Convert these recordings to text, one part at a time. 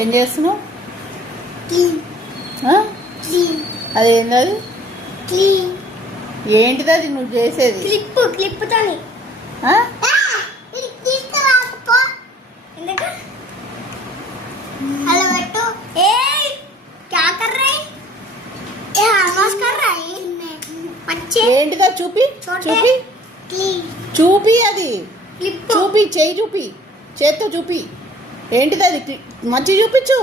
ఏం చేస్తున్నావు? అదేంది అది? ఏంటిది అది నువ్వు చేసేది? క్లిప్ తోని హలో పెట్టు. ఏయ్ क्या कर रहे? ये नमाज कर रहा है बच्चे. ఏంటిదా? చూపి చూపి చూపి అది చూపి చేయి చూపి చేత్తో చూపి ఏంటిది అది? మంచి చూపించు.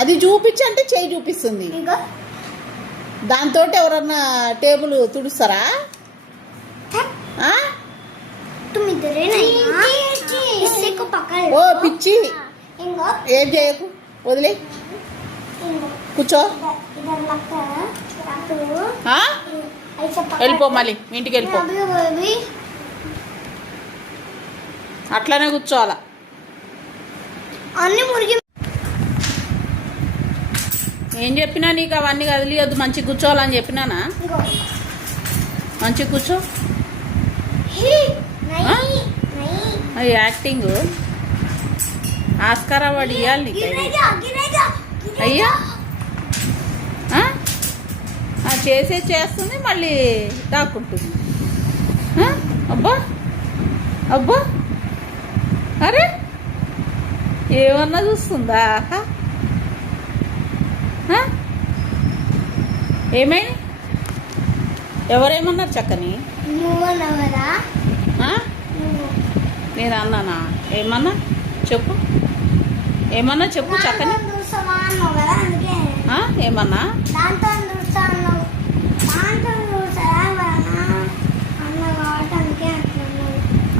అది చూపించి అంటే చేయి చూపిస్తుంది. దాంతో ఎవరన్నా టేబుల్ తుడుస్తారా? ఓ పిచ్చి, ఏం చేయకు, వదిలే, కూర్చో, వెళ్ళిపో, మళ్ళీ ఇంటికి వెళ్ళిపో. అట్లానే కూర్చోవాలా? ఏం చెప్పినా నీకు అవన్నీ కదిలియొద్దు, మంచిగా కూర్చోవాలని చెప్పినానా? మంచిగా కూర్చో. అది యాక్టింగ్. ఆస్కార్ అవార్డు ఇవ్వాలి నీకు. అయ్యా చేస్తుంది, మళ్ళీ దాక్కుంటుంది. అబ్బా అబ్బా, అరే ఏమన్నా చూస్తుందా? ఏమైంది? ఎవరేమన్నారు చక్కని? నేను అన్నానా? ఏమన్నా చెప్పు, ఏమన్నా చెప్పు చక్కని. ఏమన్నా?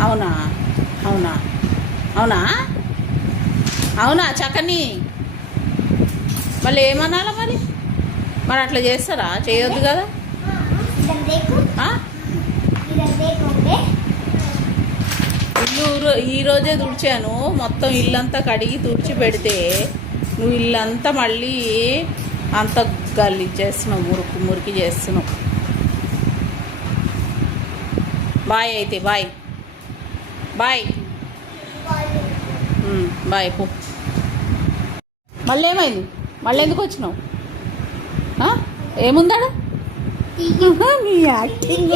అవునా అవునా అవునా అవునా చక్కని? మళ్ళీ ఏమన్నాలా మరి? మరి అట్లా చేస్తారా? చేయొద్దు కదా. ఇల్లు ఈరోజే తుడిచాను, మొత్తం ఇల్లంతా కడిగి తుడిచి పెడితే నువ్వు ఇల్లంతా మళ్ళీ అంత గలీజ్ చేస్తున్నావు, మురికి చేస్తున్నావు. బాయ్ అయితే, బాయ్ బాయ్ బాయ్ పో. మళ్ళీ ఏమైంది? మళ్ళీ ఎందుకు వచ్చినావు? ఏముందాడు? నీ యాక్టింగ్.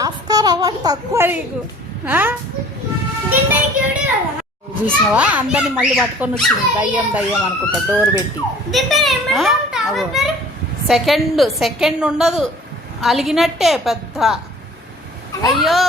ఆస్కార్ అవార్డు తక్కువ నీకు. చూసినావా? అందరిని మళ్ళీ పట్టుకొని వచ్చింది దయ్యం దయ్యం అనుకుంటా, డోర్ పెట్టి. సెకండ్ ఉండదు, అలిగినట్టే పెద్ద. అయ్యో